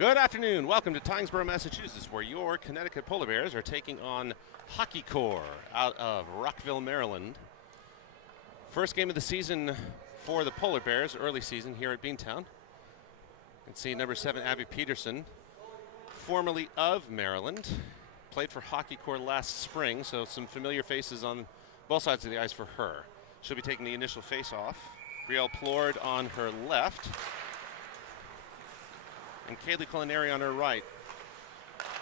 Good afternoon. Welcome to Tyngsboro, Massachusetts, where your Connecticut Polar Bears are taking on HockeyCore out of Rockville, Maryland. First game of the season for the Polar Bears, early season here at Beantown. You can see number 7, Abby Peterson, formerly of Maryland, played for HockeyCore last spring, so some familiar faces on both sides of the ice for her. She'll be taking the initial face-off. Brielle Plord on her left, and Kaylee Culinary on her right,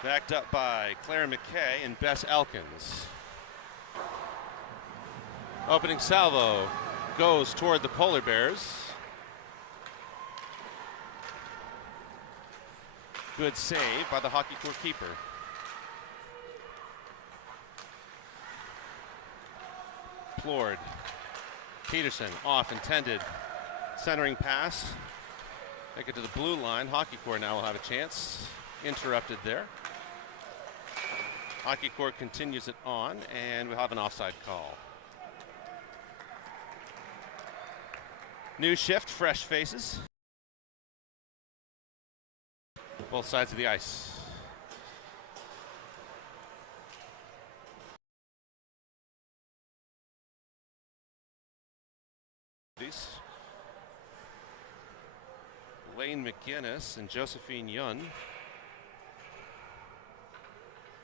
backed up by Claire McKay and Bess Elkins. Opening salvo goes toward the Polar Bears. Good save by the HockeyCore keeper. Plord, Peterson off intended, centering pass. Make it to the blue line. HockeyCore now will have a chance. Interrupted there. HockeyCore continues it on, and we'll have an offside call. New shift, fresh faces. Both sides of the ice. Lane McGinnis and Josephine Yun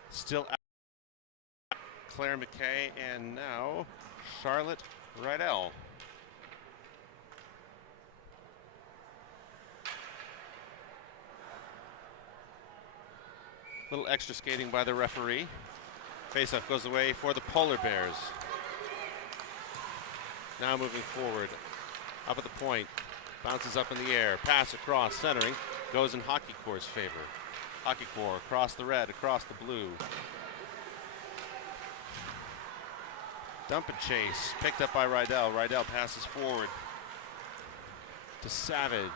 still out. Claire McKay and now Charlotte Rydell. Little extra skating by the referee. Faceoff goes away for the Polar Bears. Now moving forward, up at the point. Bounces up in the air, pass across, centering, goes in HockeyCore's favor. HockeyCore across the red, across the blue. Dump and chase, picked up by Rydell. Rydell passes forward to Savage.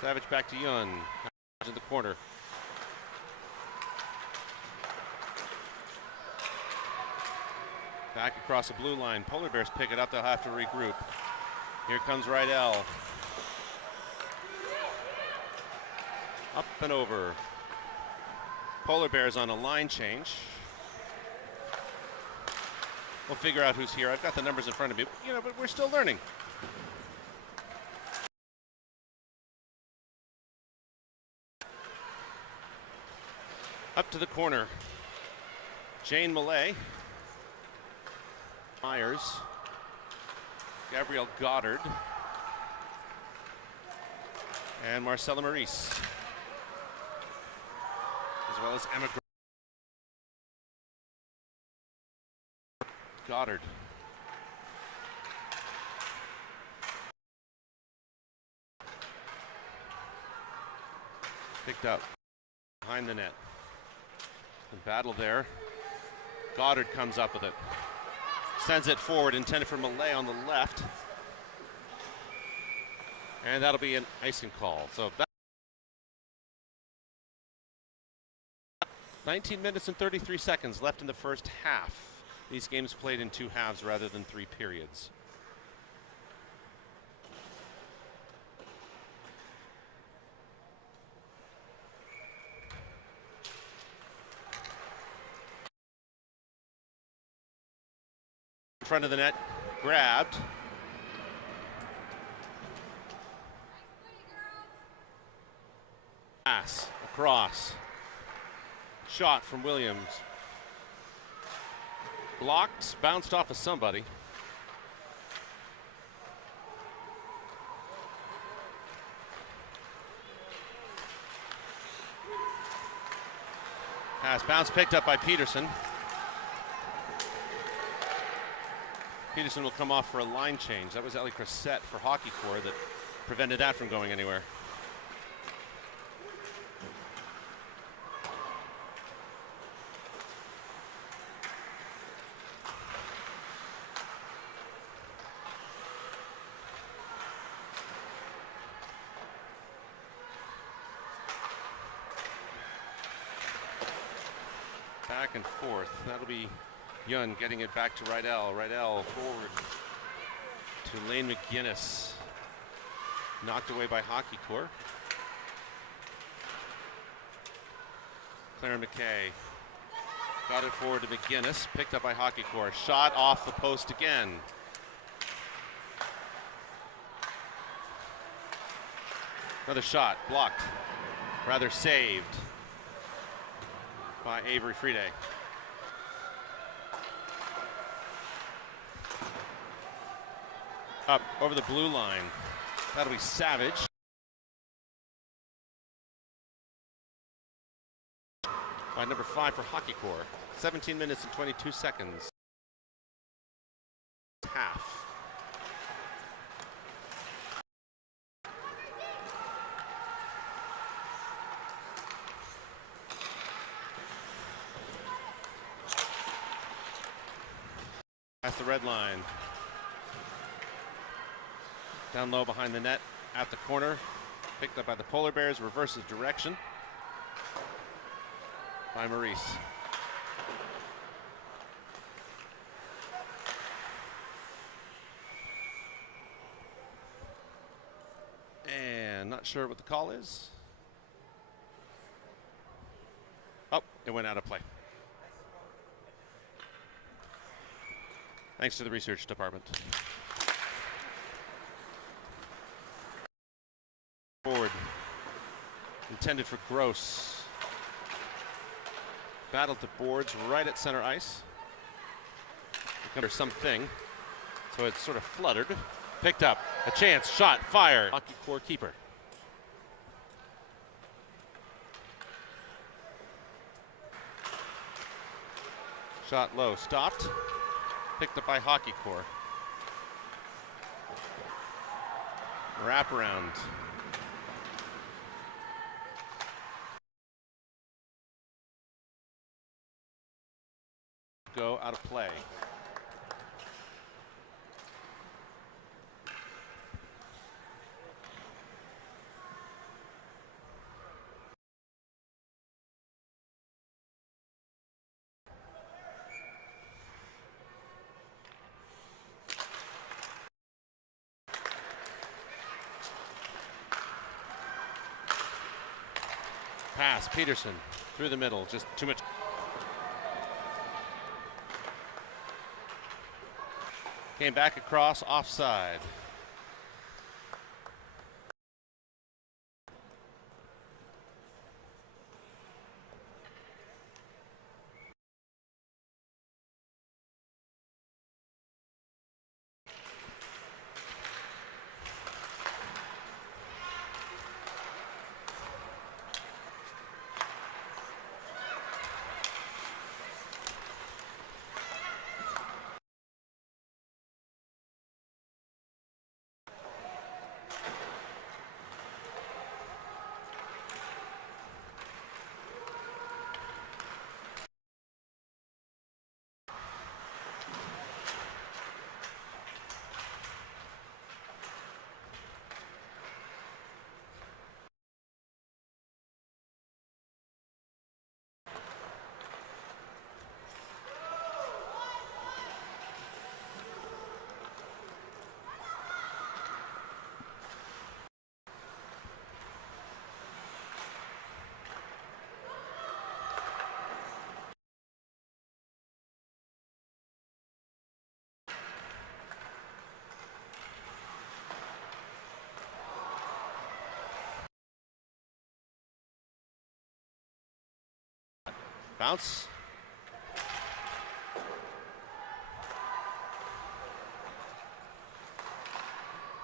Savage back to Yun, in the corner. Back across the blue line, Polar Bears pick it up, they'll have to regroup. Here comes Rydell. Up and over. Polar Bears on a line change. We'll figure out who's here. I've got the numbers in front of me, but we're still learning. Up to the corner. Jane Millay. Myers. Gabrielle Goddard. And Marcella Maurice. As well as Emma Goddard. Picked up behind the net. The battle there. Goddard comes up with it. Sends it forward, intended for Millay on the left. And that'll be an icing call. So that 19 minutes and 33 seconds left in the first half. These games played in 2 halves rather than 3 periods. In front of the net, grabbed. Pass across. Shot from Williams. Blocked, bounced off of somebody. Pass bounce picked up by Peterson. Peterson will come off for a line change. That was Ellie Cressette for HockeyCore that prevented that from going anywhere. Back and forth. That'll be Yun getting it back to Rydell. Rydell forward to Lane McGinnis. Knocked away by HockeyCore. Claire McKay got it forward to McGinnis. Picked up by HockeyCore. Shot off the post again. Another shot blocked. Rather saved by Avery Friede. Up over the blue line. That'll be Savage. By number 5 for HockeyCore. 17 minutes and 22 seconds. Half. Past the red line. Down low behind the net at the corner. Picked up by the Polar Bears. Reverses direction by Maurice. And not sure what the call is. Oh, it went out of play. Thanks to the research department. Forward. Intended for Gross. Battled the boards right at center ice. Under something. So it's sort of fluttered. Picked up. A chance. Shot. Fire. HockeyCore keeper. Shot low. Stopped. Picked up by HockeyCore. Wraparound. Go out of play. Pass, Peterson through the middle, just too much. Came back across, offside. Bounce.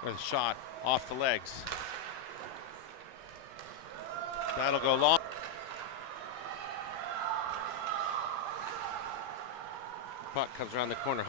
With a shot off the legs. That'll go long. Puck comes around the corner.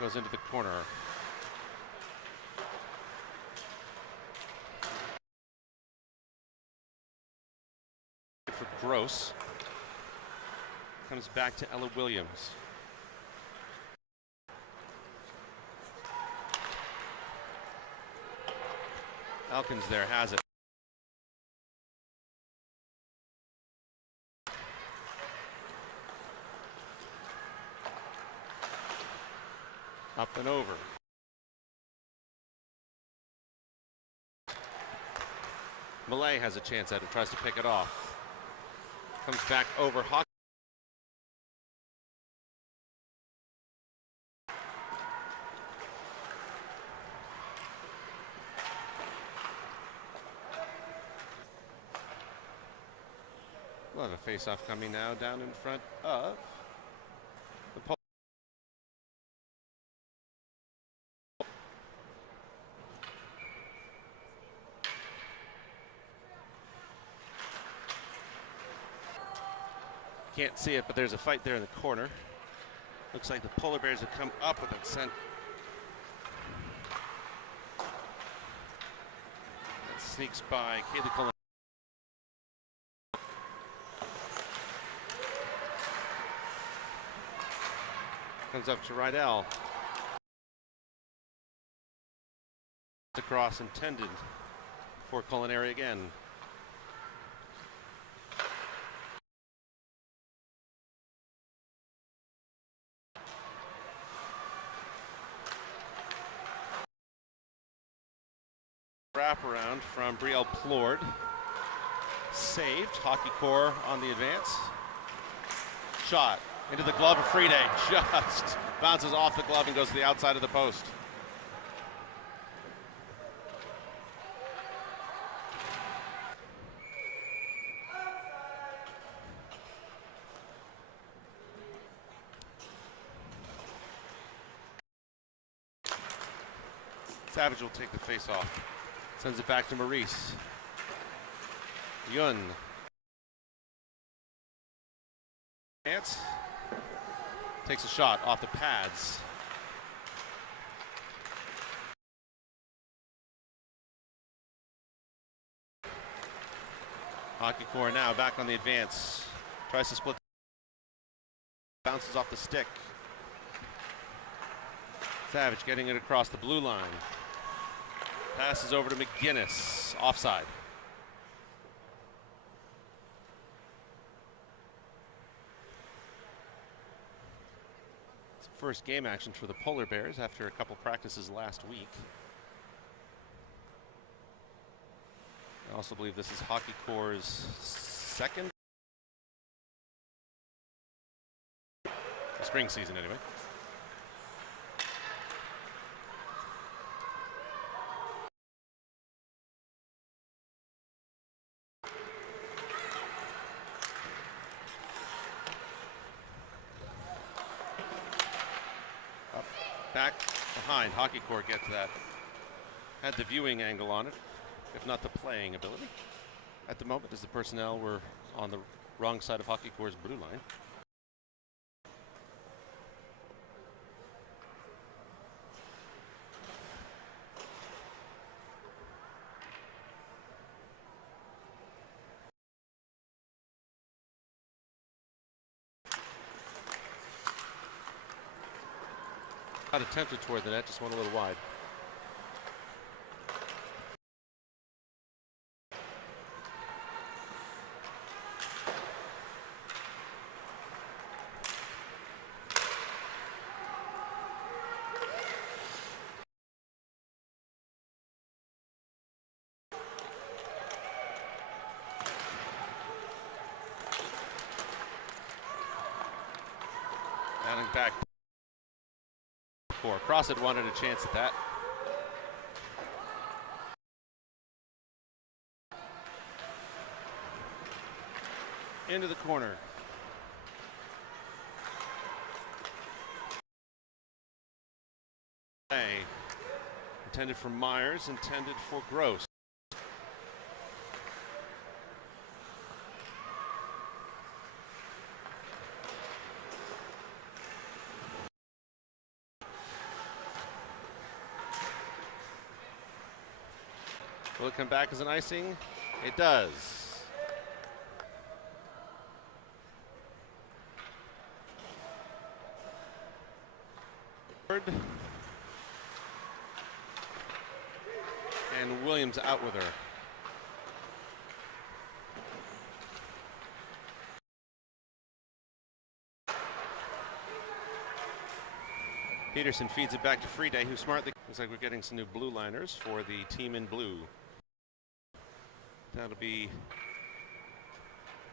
Goes into the corner. For Gross. Comes back to Ella Williams. Elkins there has it. Up and over. Millay has a chance at it, tries to pick it off. Comes back over Hockey. We'll have a face-off coming now down in front of the pole. Can't see it, but there's a fight there in the corner. Looks like the Polar Bears have come up with it. Sent. That sneaks by Kaylee Cullen. Comes up to Rydell. The cross intended for Culinary again. Wraparound from Brielle Plord. Saved. HockeyCore on the advance. Shot into the glove of Friede. Just bounces off the glove and goes to the outside of the post. Savage will take the face off. Sends it back to Maurice. Yun. Chance. Takes a shot off the pads. HockeyCore now back on the advance. Tries to split. Bounces off the stick. Savage getting it across the blue line. Passes over to McGinnis. Offside. It's first game action for the Polar Bears after a couple practices last week. I also believe this is HockeyCore's second spring season anyway. Back behind, HockeyCore gets that. Had the viewing angle on it, if not the playing ability. At the moment, as the personnel were on the wrong side of HockeyCore's blue line. Not attempted toward the net, just went a little wide. Down and back. Crossett wanted a chance at that. Into the corner. Intended for Myers, intended for Gross. Will it come back as an icing? It does. And Williams out with her. Peterson feeds it back to Friday, who smartly, looks like we're getting some new blue liners for the team in blue. That'll be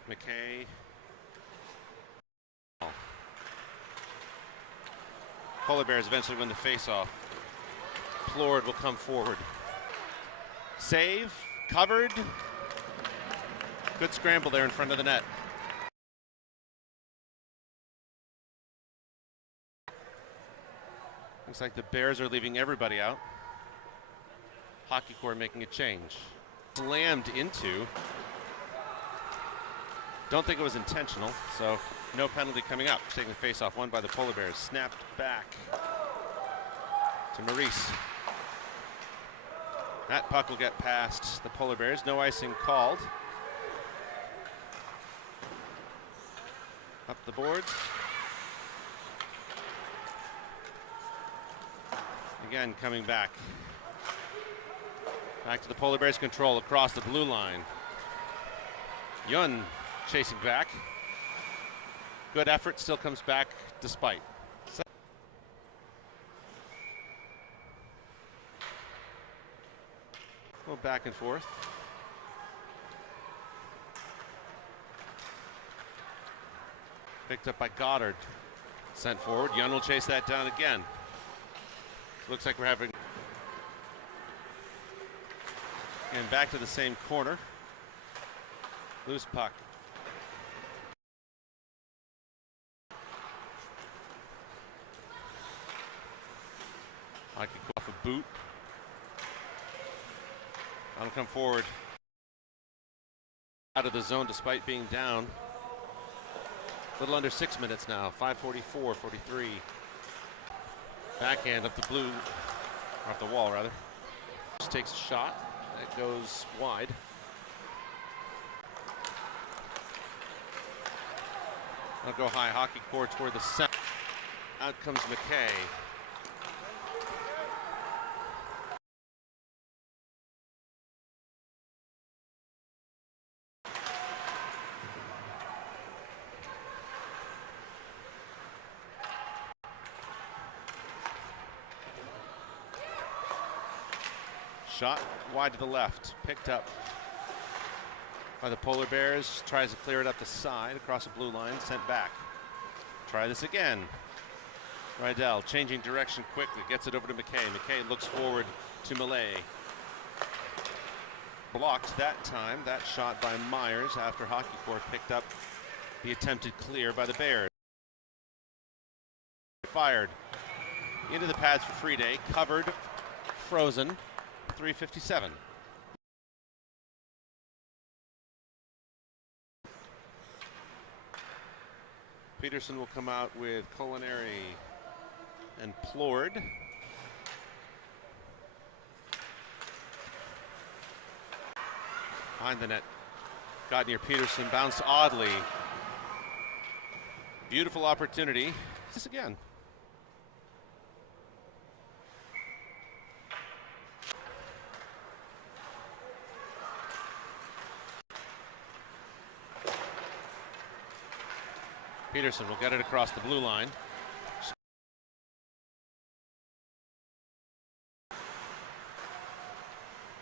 McKay. Polar Bears eventually win the faceoff. Plord will come forward. Save, covered. Good scramble there in front of the net. Looks like the Bears are leaving everybody out. HockeyCore making a change. Slammed into. Don't think it was intentional, so no penalty coming up. Taking the face-off, won by the Polar Bears. Snapped back to Maurice. That puck will get past the Polar Bears. No icing called. Up the boards. Again, coming back. Back to the Polar Bears' control across the blue line. Yun chasing back. Good effort, still comes back despite. A little back and forth. Picked up by Goddard. Sent forward. Yun will chase that down again. Looks like we're having. And back to the same corner. Loose puck. I could go off a boot. I'll come forward. Out of the zone despite being down. A little under 6 minutes now. 5:44, 43. Backhand up the blue, off the wall rather. Just takes a shot. That goes wide. I'll go high. HockeyCore toward the center. Out comes McKay. Shot wide to the left, picked up by the Polar Bears, tries to clear it up the side, across the blue line, sent back. Try this again. Rydell changing direction quickly, gets it over to McKay. McKay looks forward to Millay. Blocked that time, that shot by Myers after HockeyCore picked up the attempted clear by the Bears. Fired into the pads for Friday, covered, frozen. 3:57. Peterson will come out with Culinary and Plord. Behind the net, got near Peterson, bounced oddly. Beautiful opportunity. This again. Peterson will get it across the blue line.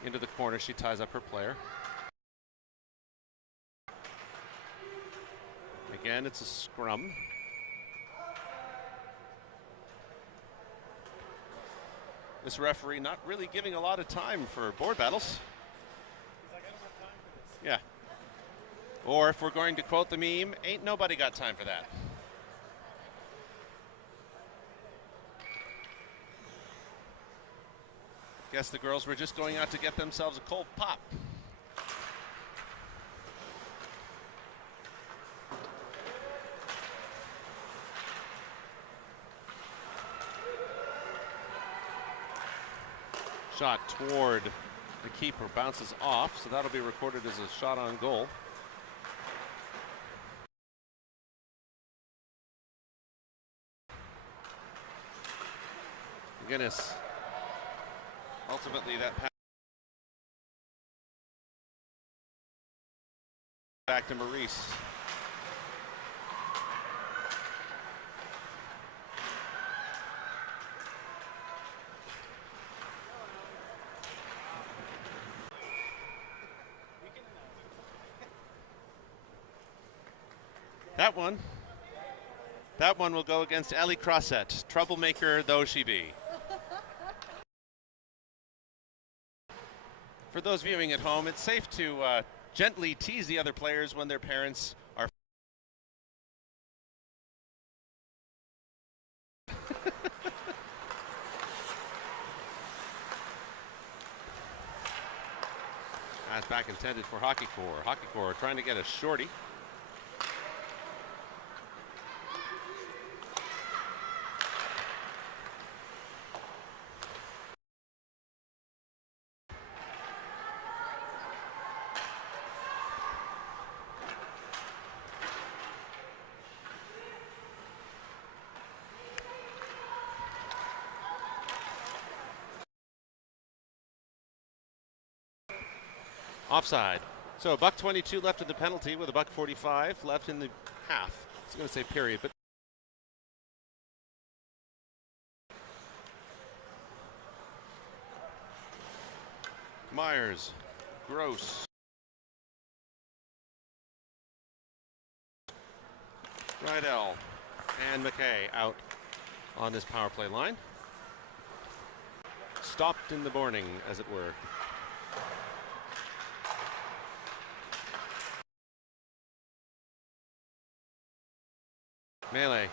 Into the corner, she ties up her player. Again, it's a scrum. This referee not really giving a lot of time for board battles. Yeah. Or if we're going to quote the meme, ain't nobody got time for that. Guess the girls were just going out to get themselves a cold pop. Shot toward The keeper bounces off, so that'll be recorded as a shot on goal. McGinnis. Ultimately, that pass back to Maurice. That one will go against Ellie Crossett, troublemaker though she be. For those viewing at home, it's safe to gently tease the other players when their parents are Pass back intended for HockeyCore. HockeyCore trying to get a shorty. Offside. So $1:22 left in the penalty with $1:45 left in the half. I was going to say period, but Myers, Gross, Rydell, and McKay out on this power play line. Stopped in the morning, as it were. Melee.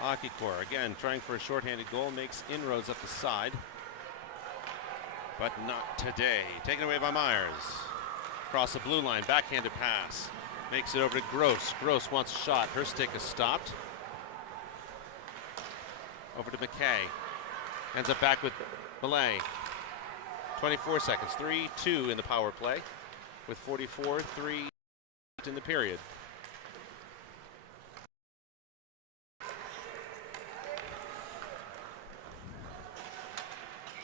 HockeyCore again trying for a shorthanded goal, makes inroads up the side, but not today. Taken away by Myers. Across the blue line, backhanded pass. Makes it over to Gross. Gross wants a shot. Her stick is stopped. Over to McKay. Ends up back with Millay. 24 seconds. 3-2 in the power play with 44-3 in the period.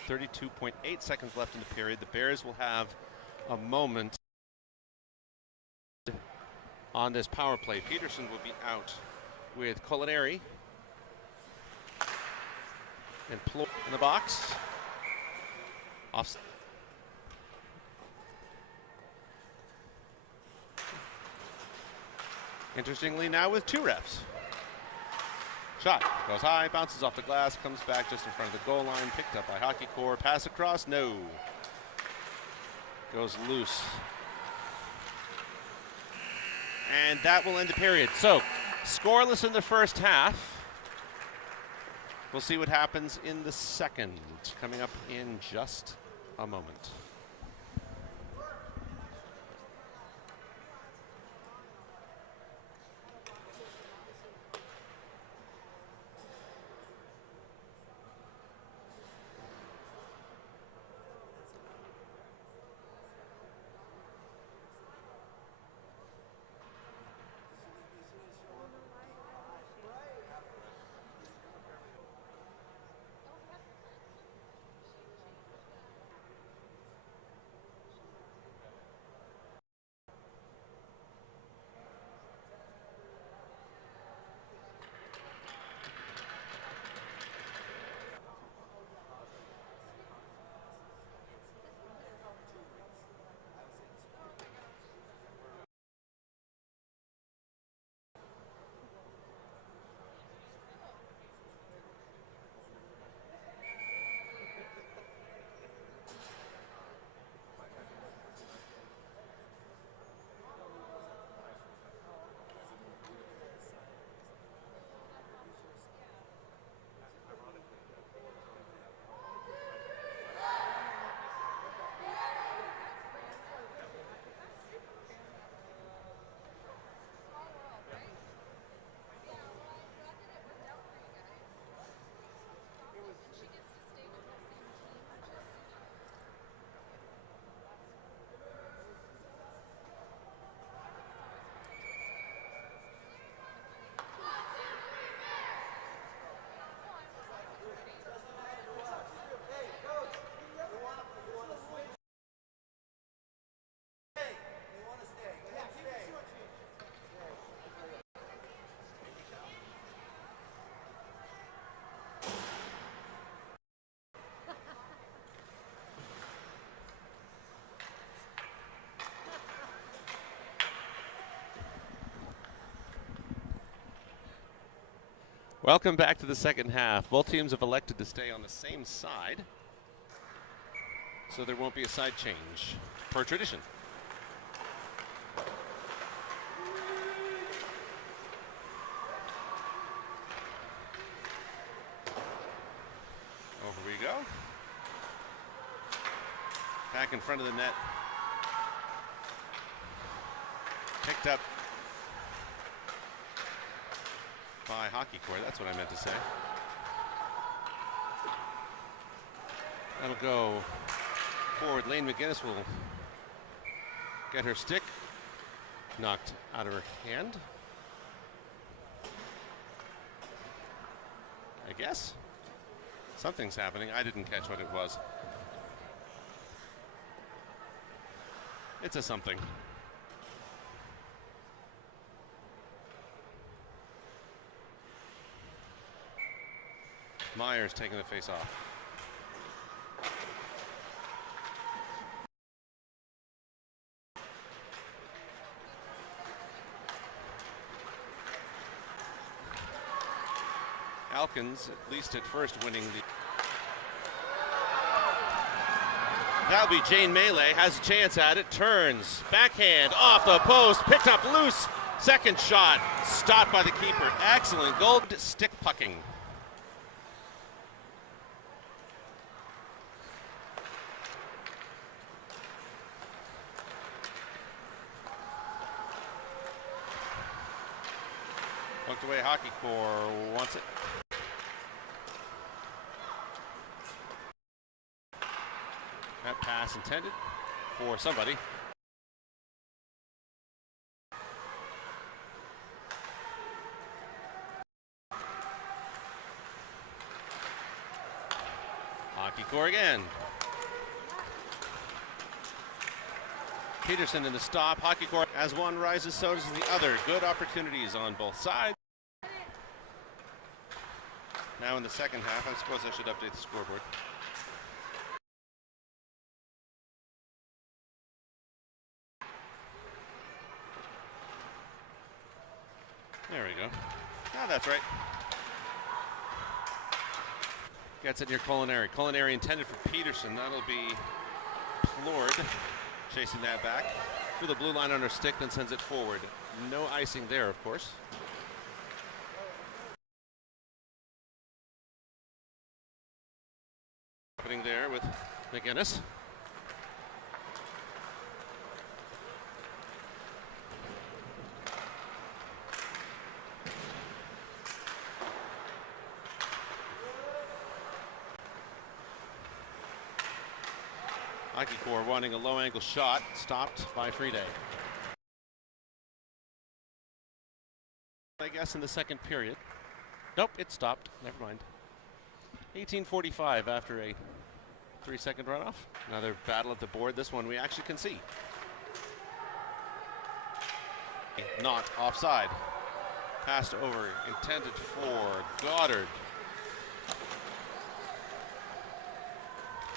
.8 seconds left in the period. The Bears will have a moment on this power play. Peterson will be out with Culinary and Ploy in the box. Off. Interestingly, now with two refs. Shot goes high, bounces off the glass, comes back just in front of the goal line, picked up by HockeyCore. Pass across, no. Goes loose. And that will end the period. So, scoreless in the first half. We'll see what happens in the second, coming up in just a moment. Welcome back to the second half. Both teams have elected to stay on the same side, so there won't be a side change, per tradition. Over we go. Back in front of the net. Picked up by HockeyCore, that's what I meant to say. That'll go forward. Lane McGinnis will get her stick knocked out of her hand, I guess. Something's happening. I didn't catch what it was. It's a something. Myers taking the face off. Alkins, at least at first, winning the... That'll be Jane Melee, has a chance at it, turns, backhand, off the post, picked up loose, second shot, stopped by the keeper. Excellent goal, stick pucking. Looked away, HockeyCore wants it. That pass intended for somebody. HockeyCore again. Peterson in the stop. HockeyCore, as one rises, so does the other. Good opportunities on both sides. Now in the second half, I suppose I should update the scoreboard. There we go. Ah, that's right. Gets it near Culinary. Culinary intended for Peterson. That'll be Plord chasing that back through the blue line on her stick, then sends it forward. No icing there, of course. Happening there with McGinnis. HockeyCore wanting a low angle shot, stopped by Friede. I guess in the second period. Nope, it stopped. Never mind. 18:45 after a 3-second runoff. Another battle at the board. This one we actually can see. Not offside. Passed over, intended for Goddard.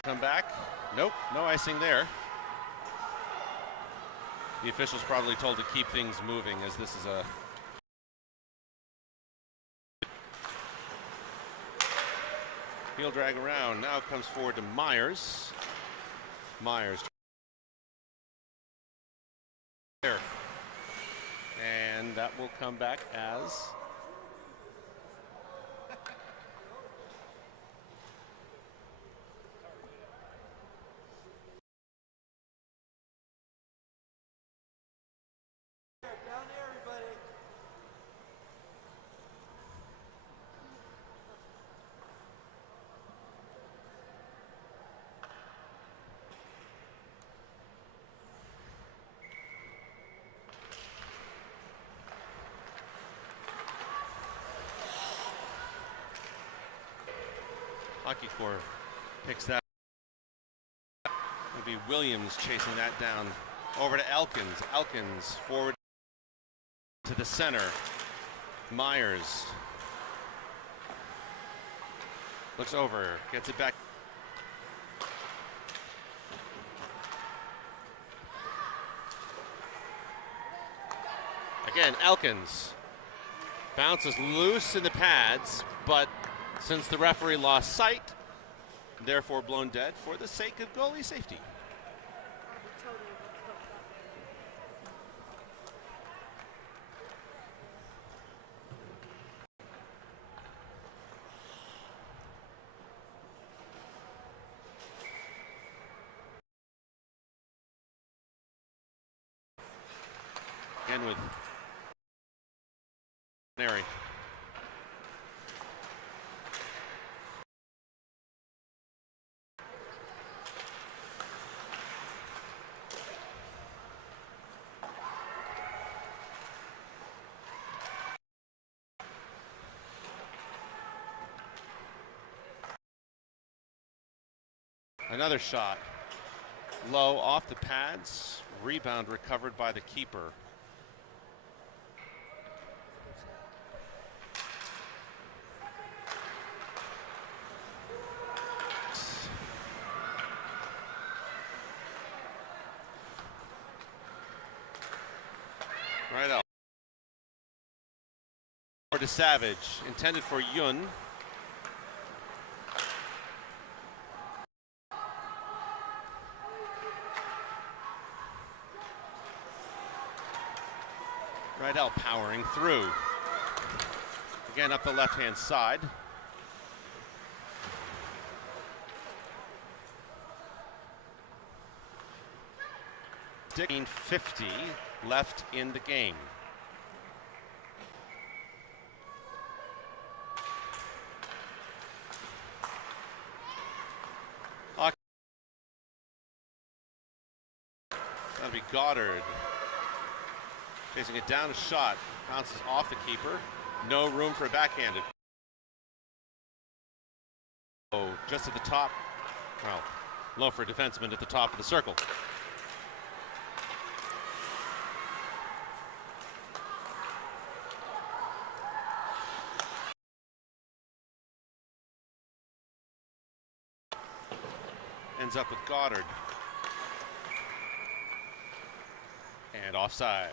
Come back. Nope, no icing there. The officials probably told to keep things moving, as this is a... Heel drag around. Now comes forward to Myers. Myers. There. And that will come back as... HockeyCore picks that. It'll be Williams chasing that down. Over to Elkins. Elkins forward to the center. Myers looks over, gets it back. Again, Elkins. Bounces loose in the pads, but since the referee lost sight, therefore blown dead for the sake of goalie safety. Again with Neri. Another shot. Low off the pads. Rebound recovered by the keeper. Right out. To Savage, intended for Yun. Rydell powering through. Again up the left-hand side. .50 left in the game. That'll be Goddard. Facing it down, a shot. Bounces off the keeper. No room for a backhanded. Oh, just at the top. Well, low for a defenseman at the top of the circle. Ends up with Goddard. And offside.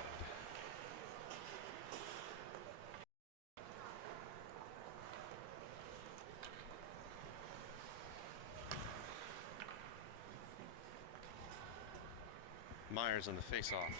Myers on the face-off.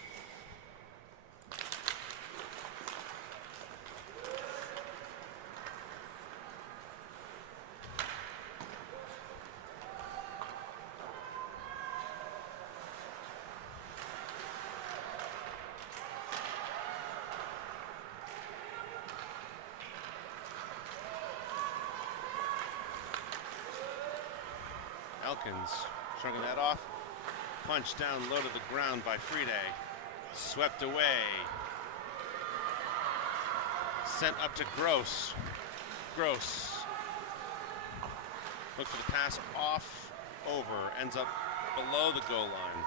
Elkins shrugging that off. Punch down low to the ground by Friede. Swept away. Sent up to Gross. Gross. Look for the pass off, over. Ends up below the goal line.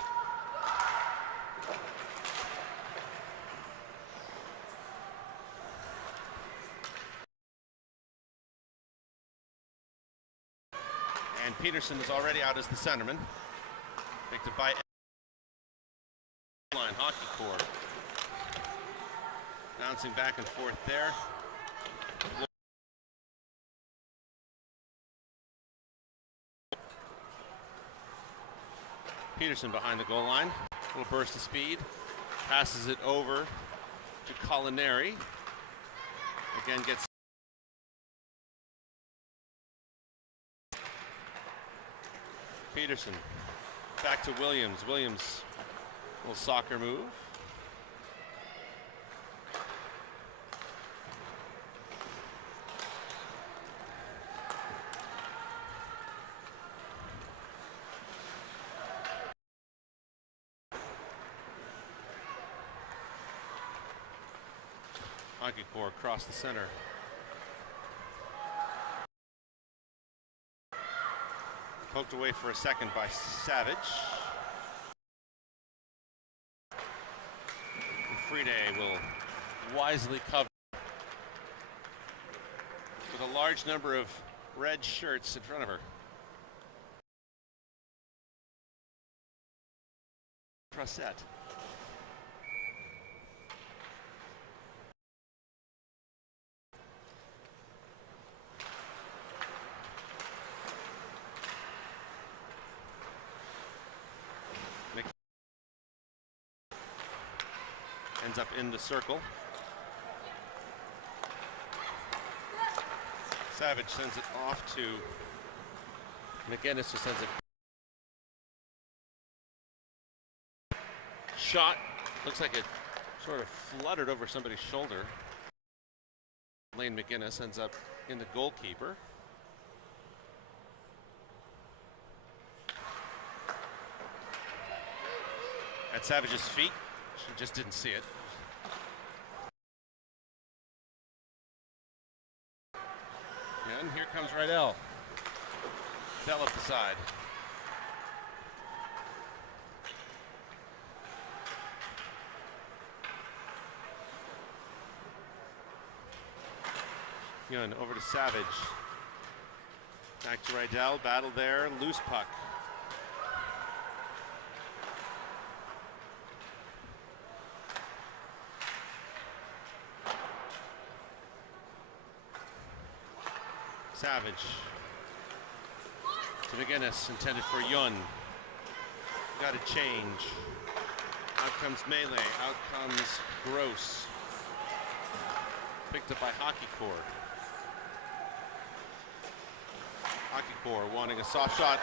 And Peterson is already out as the centerman. Picked up by line, HockeyCore. Bouncing back and forth there. Peterson behind the goal line. A little burst of speed. Passes it over to Collinari. Again gets Peterson. Back to Williams. Williams, little soccer move. HockeyCore across the center. Poked away for a second by Savage. And Friede will wisely cover with a large number of red shirts in front of her. Crossette. ends up in the circle. Savage sends it off to McGinnis, who sends it. Shot, looks like it sort of fluttered over somebody's shoulder. Lane McGinnis ends up in the goalkeeper. At Savage's feet, she just didn't see it. And here comes Rydell. Bell up the side. Young over to Savage. Back to Rydell, battle there, loose puck. Savage to McGinnis, intended for Yun. Got to change. Out comes Melee, out comes Gross. Picked up by HockeyCore. HockeyCore wanting a soft shot.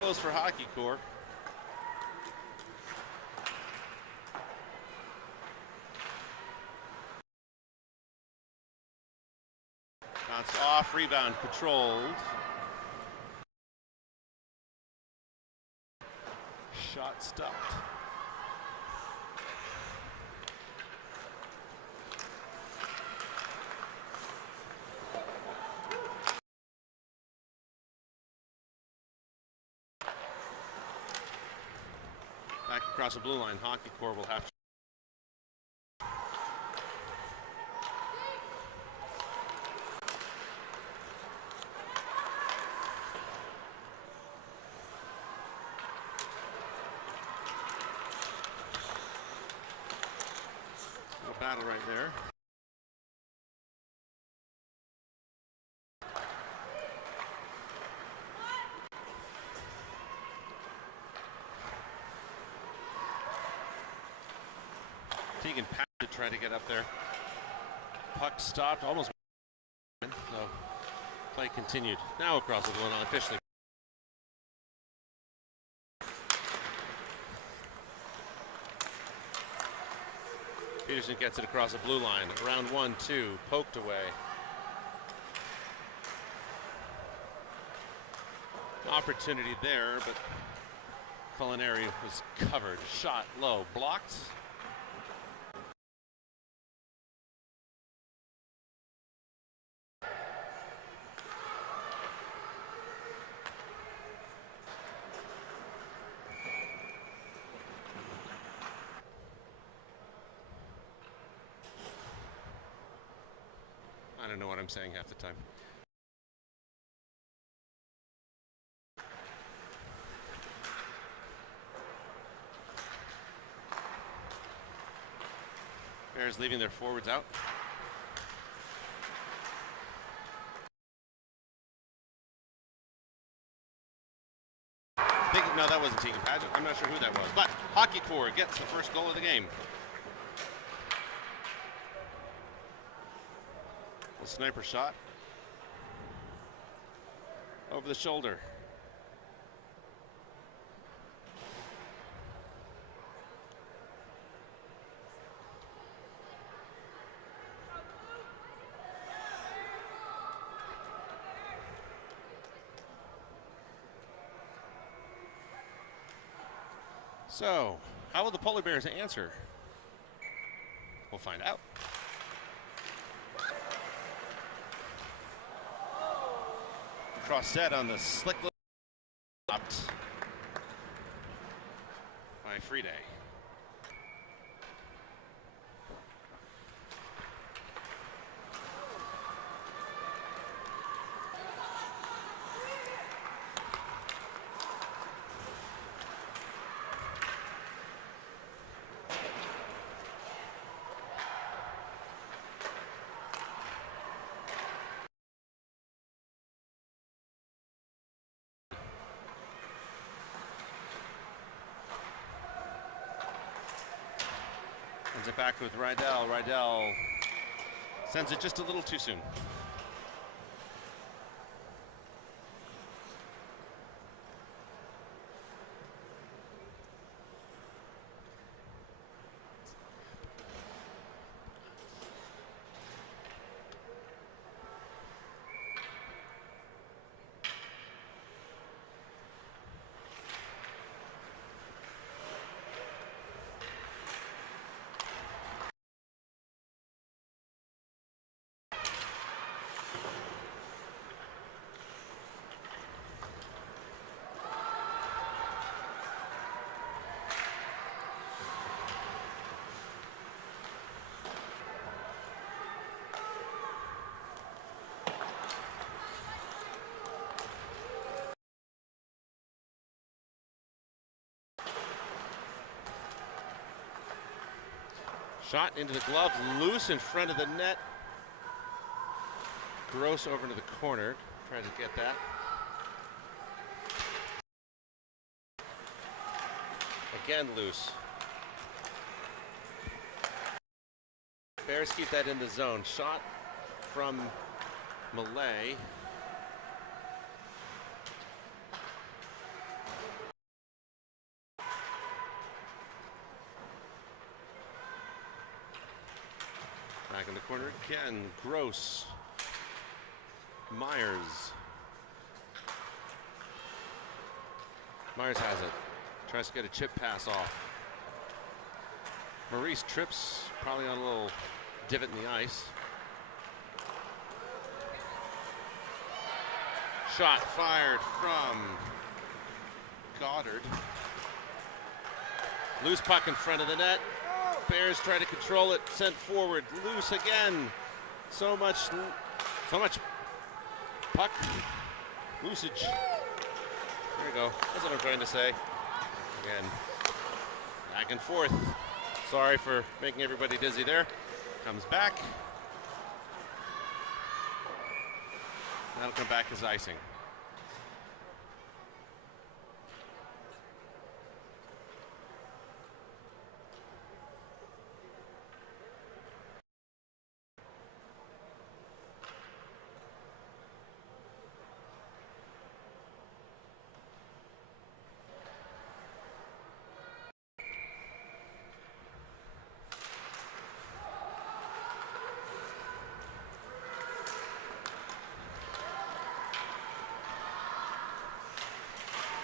Close for HockeyCore. Bounced off, rebound controlled. Shot stopped. Back across the blue line, HockeyCore will have to. Battle right there. Tegan Pat to try to get up there. Puck stopped, almost. So play continued. Now across the blue line officially. Peterson gets it across the blue line. Round 1-2, poked away. Opportunity there, but Culinary was covered. Shot low, blocked. I don't know what I'm saying half the time. Bears leaving their forwards out. No, that wasn't Tegan Padgett. I'm not sure who that was. But HockeyCore gets the first goal of the game. A sniper shot over the shoulder. So, how will the Polar Bears answer? We'll find out. Cross set on the slick little stopped by Friday. Sends it back with Rydell. Rydell sends it just a little too soon. Shot into the glove, loose in front of the net. Gross over into the corner, trying to get that. Again loose. Bears keep that in the zone. Shot from Malay. Back in the corner again, Gross. Myers. Myers has it. Tries to get a chip pass off. Maurice trips, probably on a little divot in the ice. Shot fired from Goddard. Loose puck in front of the net. Bears try to control it, sent forward, loose again. So much puck loosage. There you go. That's what I'm trying to say. Again, back and forth. Sorry for making everybody dizzy there. Comes back. That'll come back as icing.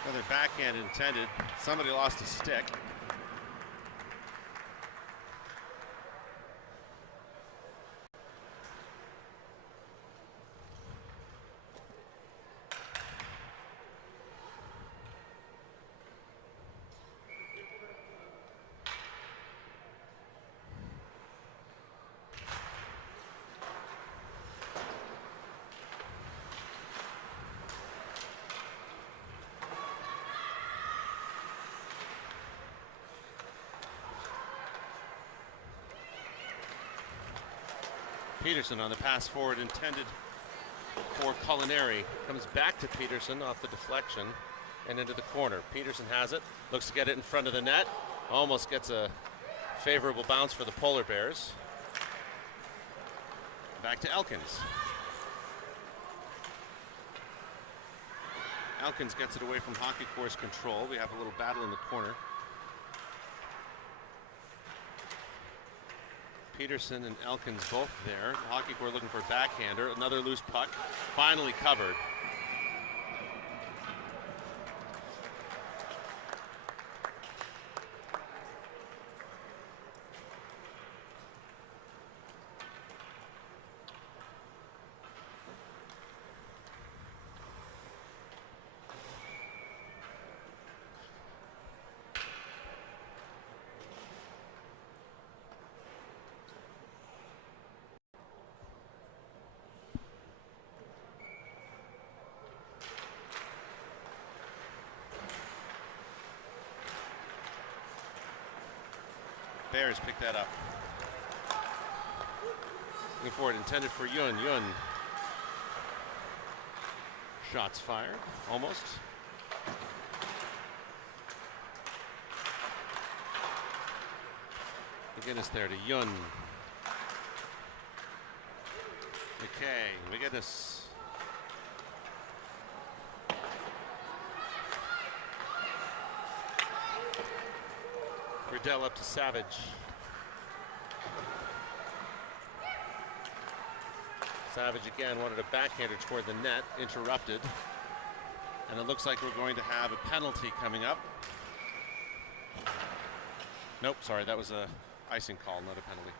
Another backhand intended. Somebody lost a stick. Peterson on the pass forward intended for Culinary. Comes back to Peterson off the deflection and into the corner. Peterson has it, looks to get it in front of the net. Almost gets a favorable bounce for the Polar Bears. Back to Elkins. Elkins gets it away from HockeyCore's control. We have a little battle in the corner. Peterson and Elkins both there. HockeyCore looking for a backhander. Another loose puck. Finally covered. Bears pick that up. Looking forward, intended for Yun. Yun. Shots fired, almost. McGinnis there to Yun. McKay, McGinnis. Riddell up to Savage. Savage again wanted a backhander toward the net, interrupted. And it looks like we're going to have a penalty coming up. Nope, sorry, that was a icing call, not a penalty.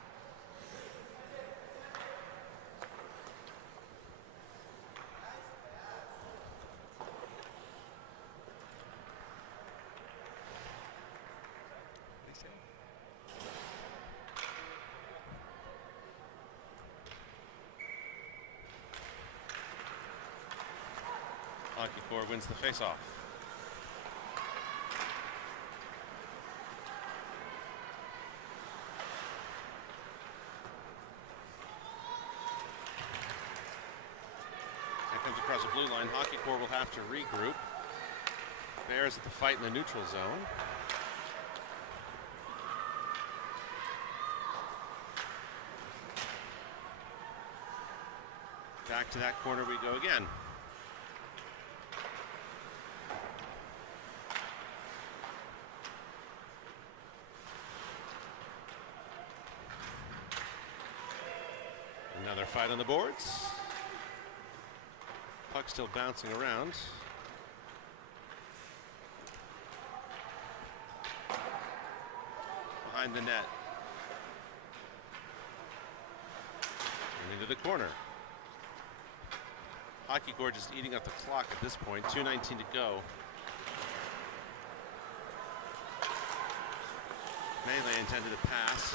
HockeyCore wins the faceoff. Comes across the blue line. HockeyCore will have to regroup. Bears at the fight in the neutral zone. Back to that corner we go again. Another fight on the boards. Puck still bouncing around. Behind the net. And into the corner. HockeyCore just eating up the clock at this point. 2:19 to go. Melee intended to pass.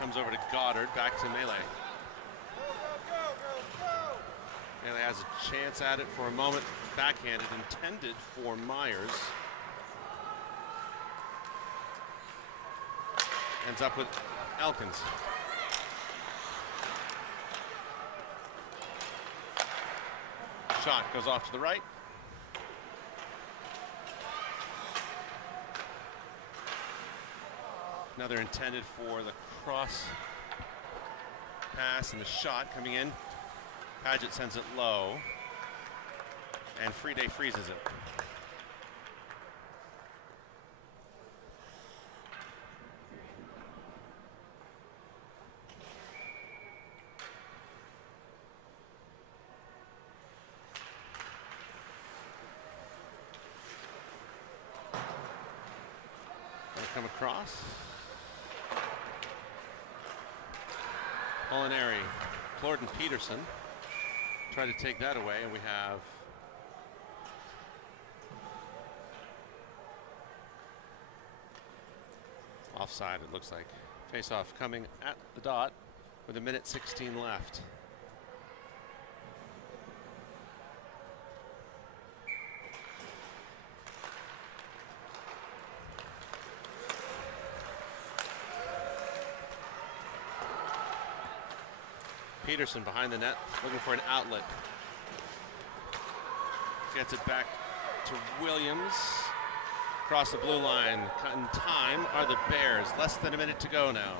Comes over to Goddard. Back to Melee. Melee has a chance at it for a moment. Backhanded, intended for Myers. Ends up with Elkins. Shot goes off to the right. Another intended for the cross pass, and the shot coming in. Paget sends it low, and Friede freezes it. They'll come across. Molinari, Clorden Peterson. Try to take that away, and we have offside, it looks like. Face-off coming at the dot with 1:16 left. Peterson behind the net, looking for an outlet. Gets it back to Williams. Across the blue line, cutting time are the Bears. Less than a minute to go now.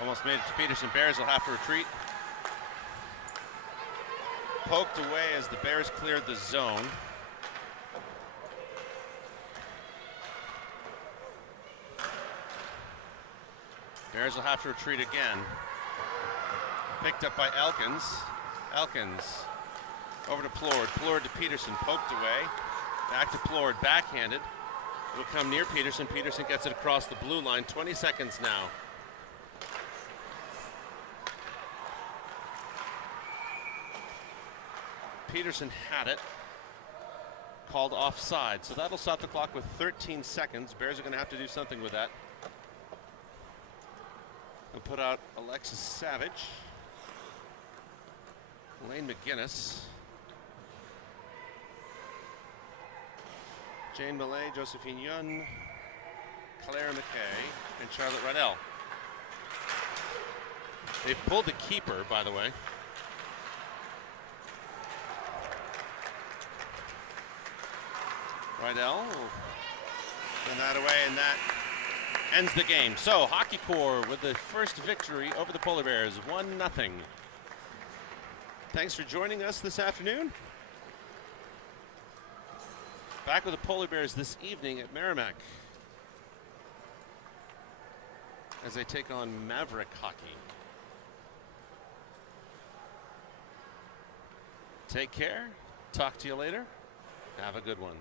Almost made it to Peterson. Bears will have to retreat. Poked away as the Bears cleared the zone. Bears will have to retreat again. Picked up by Elkins. Elkins over to Plord. Plord to Peterson. Poked away. Back to Plord. Backhanded. It'll come near Peterson. Peterson gets it across the blue line. 20 seconds now. Peterson had it. Called offside. So that'll stop the clock with 13 seconds. Bears are going to have to do something with that. We'll put out Alexis Savage. Lane McGinnis. Jane Millay, Josephine Yun, Claire McKay, and Charlotte Riddell. They've pulled the keeper, by the way. Rydell will send that away, and that ends the game. So HockeyCore with the first victory over the Polar Bears, 1-0. Thanks for joining us this afternoon. Back with the Polar Bears this evening at Merrimack as they take on Maverick Hockey. Take care. Talk to you later. Have a good one.